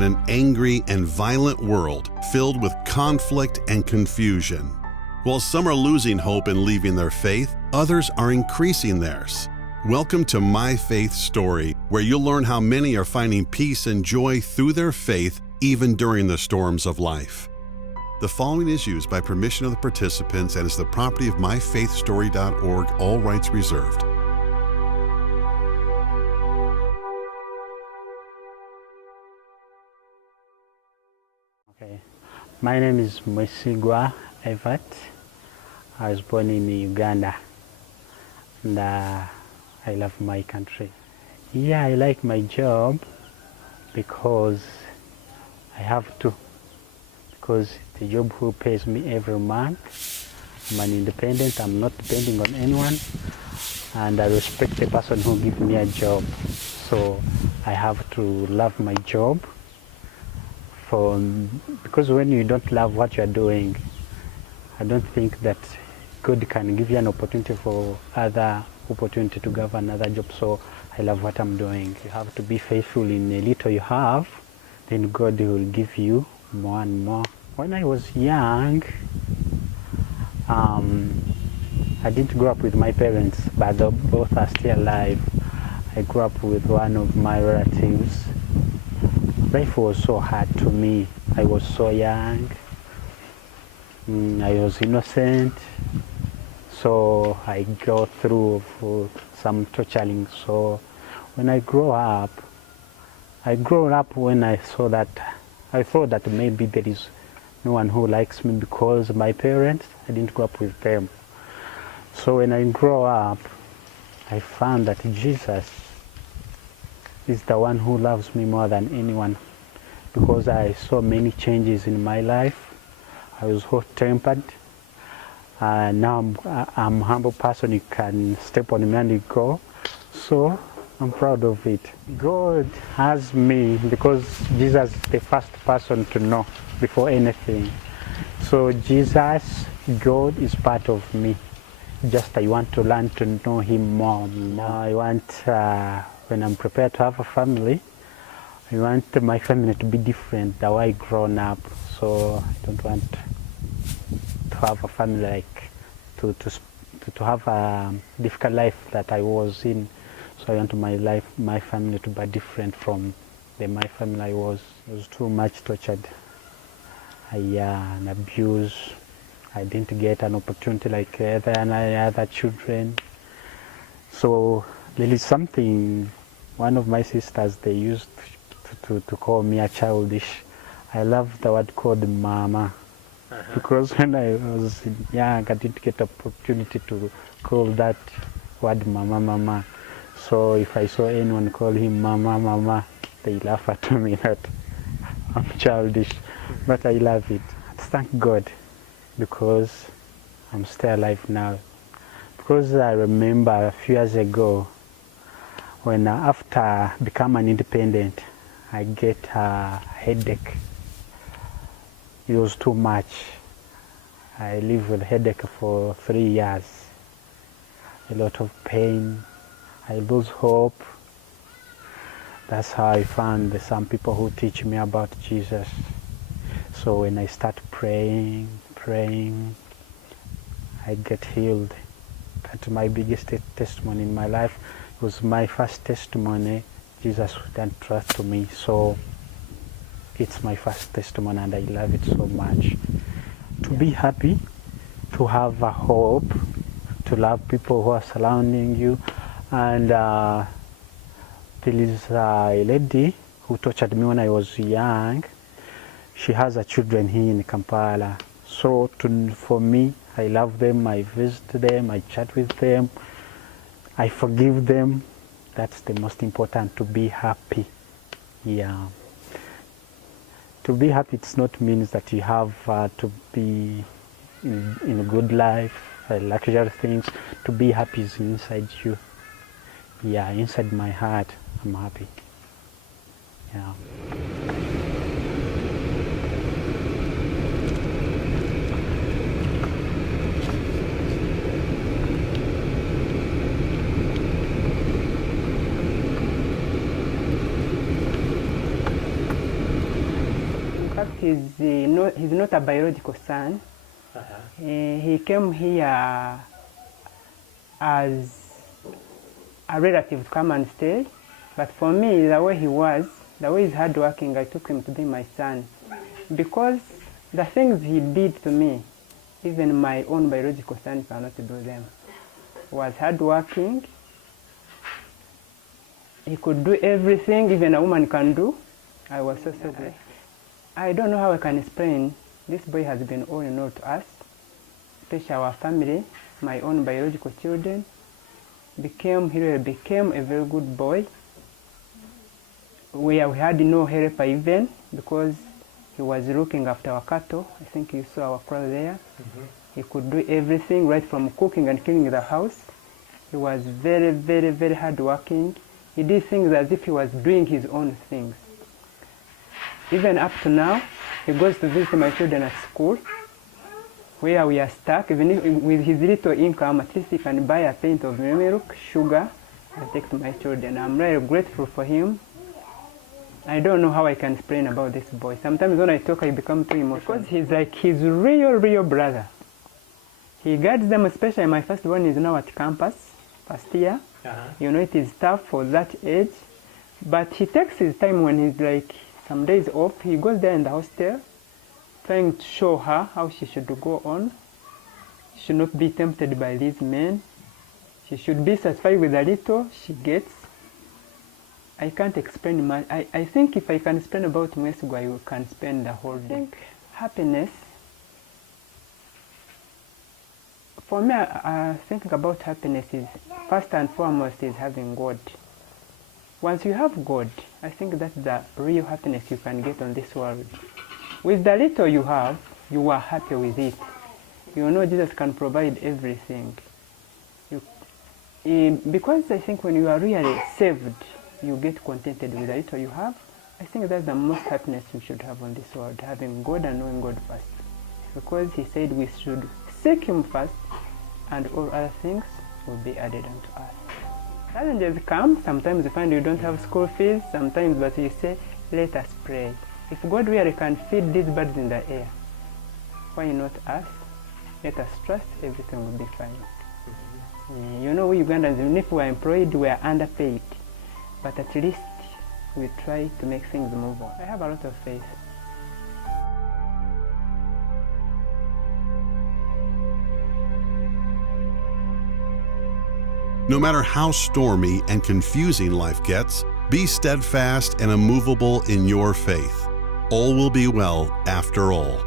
in an angry and violent world filled with conflict and confusion. While some are losing hope and leaving their faith, others are increasing theirs. Welcome to My Faith Story, where you'll learn how many are finding peace and joy through their faith, even during the storms of life. The following is used by permission of the participants and is the property of myfaithstory.org, all rights reserved. Okay. My name is Mwesigwa. I was born in Uganda, and I love my country. Yeah, I like my job because I have to. Because the job who pays me every month. I'm an independent. I'm not depending on anyone, and I respect the person who gives me a job. So I have to love my job. Because when you don't love what you're doing, I don't think that God can give you an opportunity for other opportunity to have another job. So I love what I'm doing. You have to be faithful in a little you have, then God will give you more and more. When I was young, I didn't grow up with my parents, but both are still alive. I grew up with one of my relatives. Life was so hard to me. I was so young. I was innocent. So I go through some torturing. So when I grew up when I thought that maybe there is no one who likes me because my parents, I didn't grow up with them. So when I grow up, I found that Jesus is the one who loves me more than anyone, because I saw many changes in my life. I was hot-tempered. Now I'm a humble person. You can step on me and you go. So I'm proud of it. God has me because Jesus is the first person to know before anything. So Jesus, God is part of me. Just I want to learn to know Him more. Now I want, when I'm prepared to have a family, I want my family to be different the way I grown up. So I don't want to have a family like to have a difficult life that I was in. So I want my family to be different from my family I was. I was too much tortured. And abused. I didn't get an opportunity like other children. So there is something, one of my sisters, they used to call me a childish. I love the word called mama. Because when I was young, I didn't get the opportunity to call that word mama. So if I saw anyone call him mama, they laugh at me that I'm childish. But I love it. Thank God, because I'm still alive now. Because I remember a few years ago, when after becoming independent, I get a headache. It was too much. I lived with headache for 3 years. A lot of pain. I lose hope. That's how I found some people who teach me about Jesus. So when I start praying, I get healed. That's my biggest testimony in my life. It was my first testimony. Jesus didn't trust to me. So it's my first testimony and I love it so much. To be happy, to have a hope, to love people who are surrounding you. And there is a lady who tortured me when I was young. She has a children here in Kampala. So for me, I love them, I visit them, I chat with them, I forgive them. That's the most important, to be happy. Yeah. To be happy, it's not means that you have to be in a good life, luxury things. To be happy is inside you. Yeah, inside my heart, I'm happy. Yeah. he's not a biological son. He came here as a relative to come and stay. But for me, the way he's hardworking, I took him to be my son. Because the things he did to me, even my own biological son cannot do them. He was hardworking. He could do everything even a woman can do. I was so good. I don't know how I can explain. This boy has been all in all to us, especially our family, my own biological children. He really became a very good boy. We had no help even because he was looking after our cattle. I think you saw our crowd there. He could do everything right from cooking and cleaning the house. He was very, very, very hardworking. He did things as if he was doing his own things. Even up to now, he goes to visit my children at school, where we are stuck. Even with his little income, at least he can buy a pint of milk, sugar, and take to my children. I'm really grateful for him. I don't know how I can explain about this boy. Sometimes when I talk, I become too emotional. Because he's like his real brother. He guides them, especially my firstborn is now at campus, first year. You know, it is tough for that age. But he takes his time when he's like some days off. He goes there in the hostel, trying to show her how she should go on. She should not be tempted by these men. She should be satisfied with the little she gets. I can't explain much. I think if I can explain about Mwesigwa, I can spend the whole day. Happiness, for me, thinking about happiness is, first and foremost, is having God. Once you have God, I think that's the real happiness you can get on this world. With the little you have, you are happy with it. You know Jesus can provide everything. Because I think when you are really saved, you get contented with the little you have. I think that's the most happiness you should have on this world, having God and knowing God first. Because he said we should seek him first, and all other things will be added unto us. Challenges come. Sometimes you find you don't have school fees. Sometimes, but you say, let us pray. If God really can feed these birds in the air, why not us? Let us trust everything will be fine. You know, we Ugandans, even if we are employed, we are underpaid. But at least we try to make things move on. I have a lot of faith. No matter how stormy and confusing life gets, be steadfast and immovable in your faith. All will be well after all.